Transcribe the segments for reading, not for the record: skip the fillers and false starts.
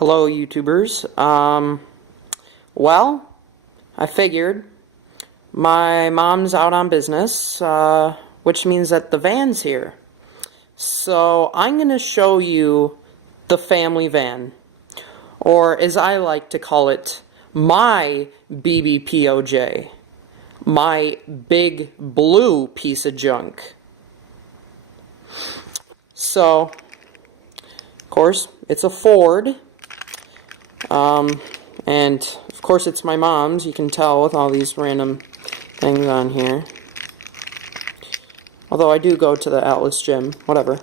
Hello, YouTubers. Well, I figured my mom's out on business, which means that the van's here. So I'm going to show you the family van, or as I like to call it, my BBPOJ, my big blue piece of junk. So, of course, it's a Ford. And of course it's my mom's, you can tell with all these random things on here. Although I do go to the Atlas gym, whatever.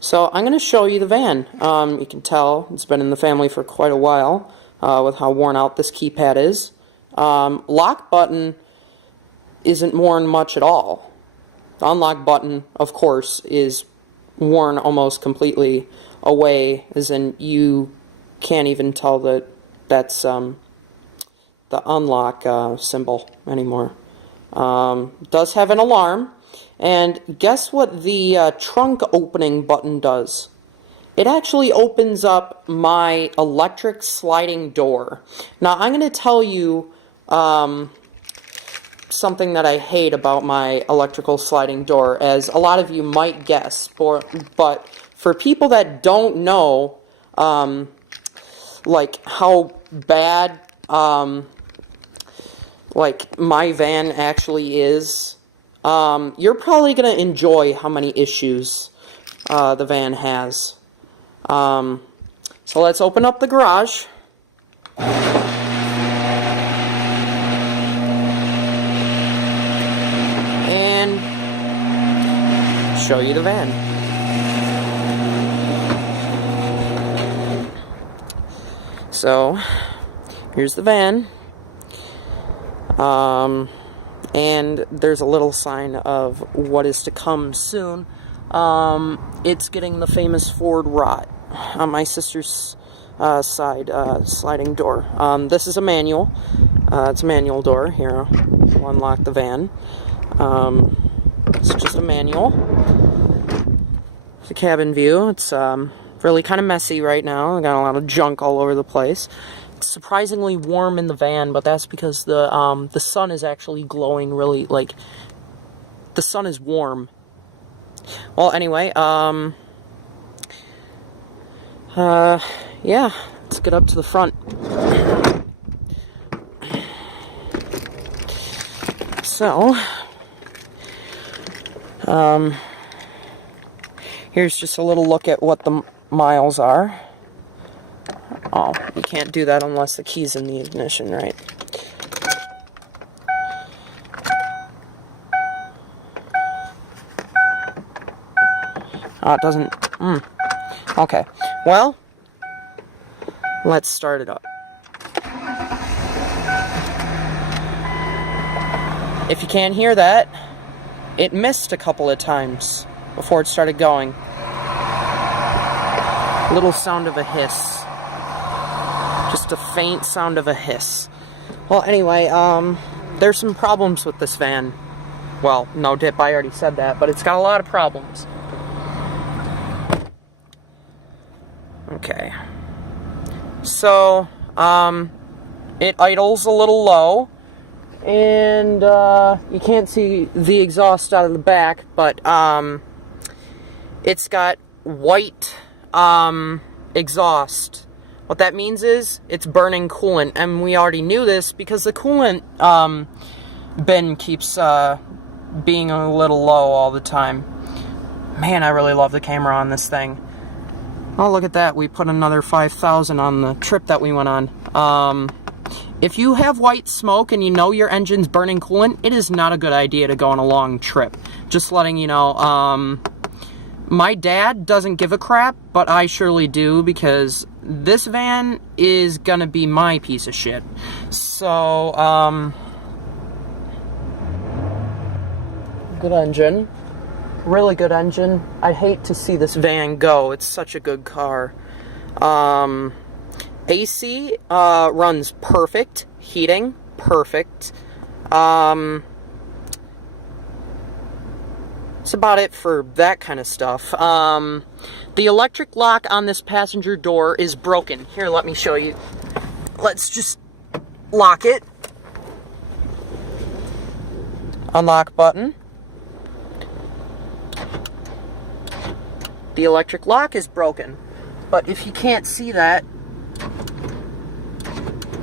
So I'm going to show you the van. You can tell it's been in the family for quite a while, with how worn out this keypad is. Lock button isn't worn much at all. The unlock button, of course, is worn almost completely away, as in you can't even tell that that's the unlock symbol anymore. Does have an alarm, and guess what the trunk opening button does? It actually opens up my electric sliding door. Now I'm going to tell you something that I hate about my electrical sliding door, as a lot of you might guess, but for people that don't know, like how bad, like my van actually is, you're probably going to enjoy how many issues the van has. So let's open up the garage. And show you the van. So, here's the van, and there's a little sign of what is to come soon. It's getting the famous Ford rot on my sister's side sliding door. This is a manual. It's a manual door. Here, I'll unlock the van. It's just a manual. It's a cabin view. It's really kind of messy right now. I got a lot of junk all over the place. It's surprisingly warm in the van, but that's because the sun is actually glowing really, like, the sun is warm. Well, anyway, yeah, let's get up to the front. So, here's just a little look at what the miles are. Oh, you can't do that unless the key's in the ignition, right? Oh, it doesn't. Okay. Well, let's start it up. If you can't hear that, it missed a couple of times before it started going. Little sound of a hiss. Just a faint sound of a hiss. Well, anyway, there's some problems with this van. Well, no dip, I already said that, but it's got a lot of problems. Okay. So, it idles a little low, and you can't see the exhaust out of the back, but it's got white exhaust. What that means is it's burning coolant, and we already knew this because the coolant bin keeps being a little low all the time. Man, I really love the camera on this thing. Oh, look at that. We put another 5,000 on the trip that we went on. If you have white smoke and you know your engine's burning coolant, it is not a good idea to go on a long trip. Just letting you know. My dad doesn't give a crap, but I surely do, because this van is gonna be my piece of shit. So, good engine. Really good engine. I'd hate to see this van go. It's such a good car. AC runs perfect. Heating, perfect. that's about it for that kind of stuff. The electric lock on this passenger door is broken. Here, let me show you. Let's just lock it. Unlock button. The electric lock is broken. But if you can't see that,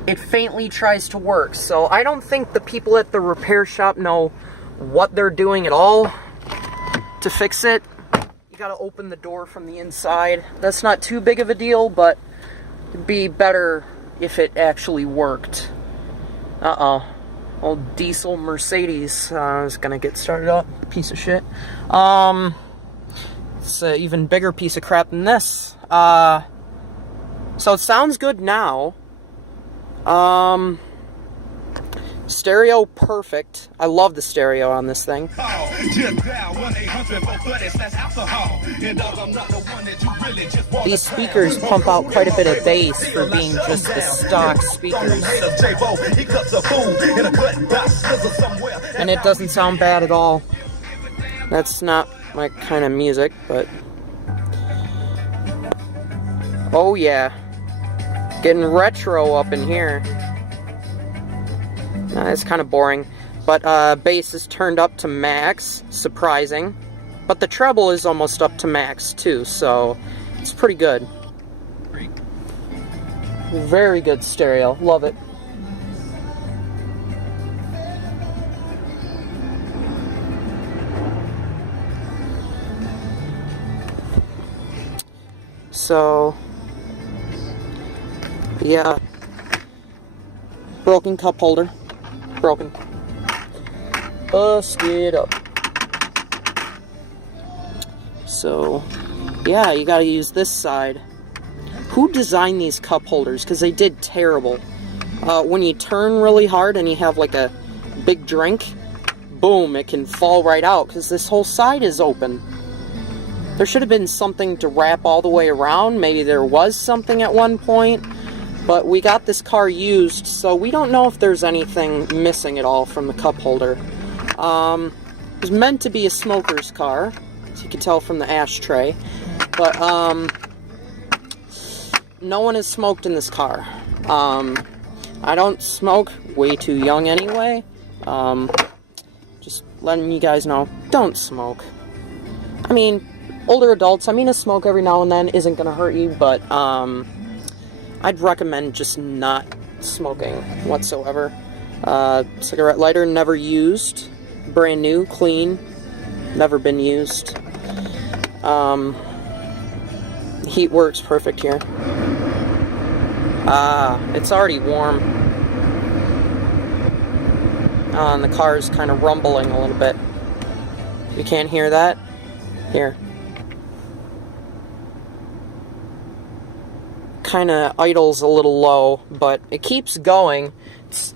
it faintly tries to work. So I don't think the people at the repair shop know what they're doing at all to fix it. You gotta open the door from the inside. That's not too big of a deal, but it'd be better if it actually worked. Uh-oh. Old diesel Mercedes is gonna get started up. Piece of shit. It's an even bigger piece of crap than this. So it sounds good now. Stereo perfect. I love the stereo on this thing. These speakers pump out quite a bit of bass for being just the stock speakers. And it doesn't sound bad at all. That's not my kind of music, but... oh yeah. Getting retro up in here. It's kind of boring, but bass is turned up to max, surprising. But the treble is almost up to max too, so it's pretty good. Very good stereo, love it. So, yeah, broken cup holder. Broken. Busted up. So, yeah, you gotta use this side. Who designed these cup holders? Because they did terrible. When you turn really hard and you have like a big drink, boom, it can fall right out because this whole side is open. There should have been something to wrap all the way around. Maybe there was something at one point. But we got this car used, so we don't know if there's anything missing at all from the cup holder. It was meant to be a smoker's car, as you can tell from the ashtray. But no one has smoked in this car. I don't smoke, way too young anyway. Just letting you guys know, don't smoke. I mean, older adults, a smoke every now and then isn't going to hurt you, but I'd recommend just not smoking whatsoever. Cigarette lighter, never used. Brand new, clean, never been used. Heat works perfect here. It's already warm. And the car's kind of rumbling a little bit. You can't hear that? Here. Kind of idles a little low, but it keeps going. It's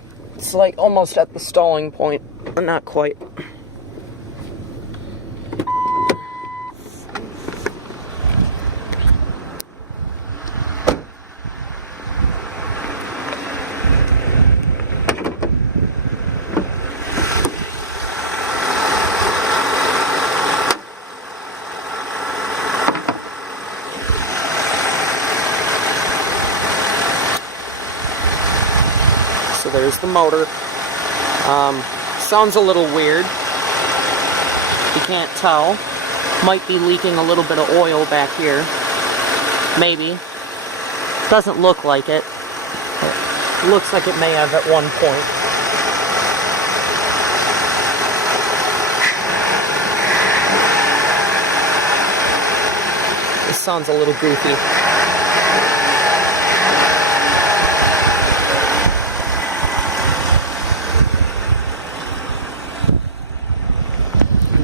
like almost at the stalling point, but not quite. So there's the motor. Sounds a little weird. You can't tell. Might be leaking a little bit of oil back here. Maybe. Doesn't look like it. It looks like it may have at one point. This sounds a little goofy.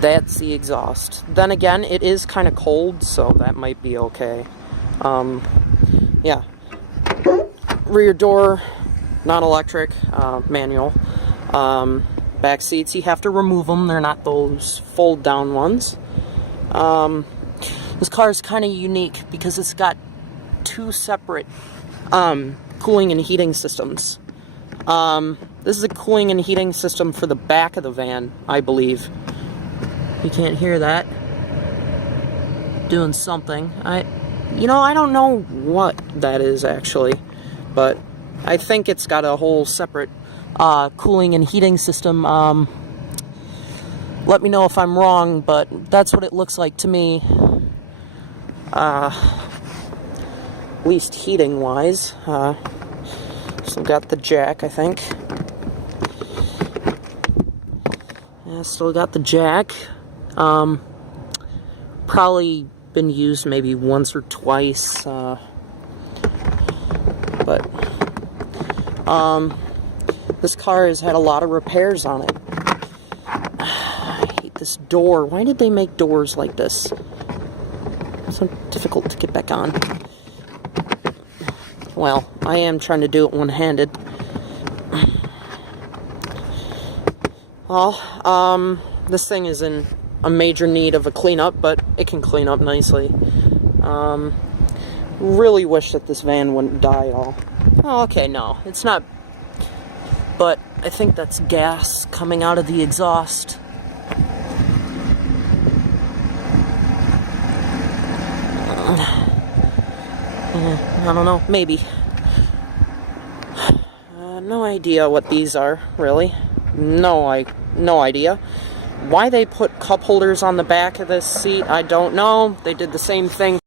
That's the exhaust. Then again, it is kind of cold, so that might be okay. Yeah. Rear door, non-electric, manual. Back seats, you have to remove them. They're not those fold-down ones. This car is kind of unique because it's got two separate cooling and heating systems. This is a cooling and heating system for the back of the van, I believe. You can't hear that. Doing something. You know, I don't know what that is actually, but I think it's got a whole separate cooling and heating system. Let me know if I'm wrong, but that's what it looks like to me. At least heating wise. Still got the jack, I think. Yeah, still got the jack. Probably been used maybe once or twice, but this car has had a lot of repairs on it. I hate this door. Why did they make doors like this? It's so difficult to get back on. Well, I am trying to do it one-handed. Well, this thing is in a major need of a cleanup, but it can clean up nicely. Really wish that this van wouldn't die at all. Oh, okay, no, it's not. But I think that's gas coming out of the exhaust. I don't know, maybe. No idea what these are, really. No idea. Why they put cup holders on the back of this seat, I don't know. They did the same thing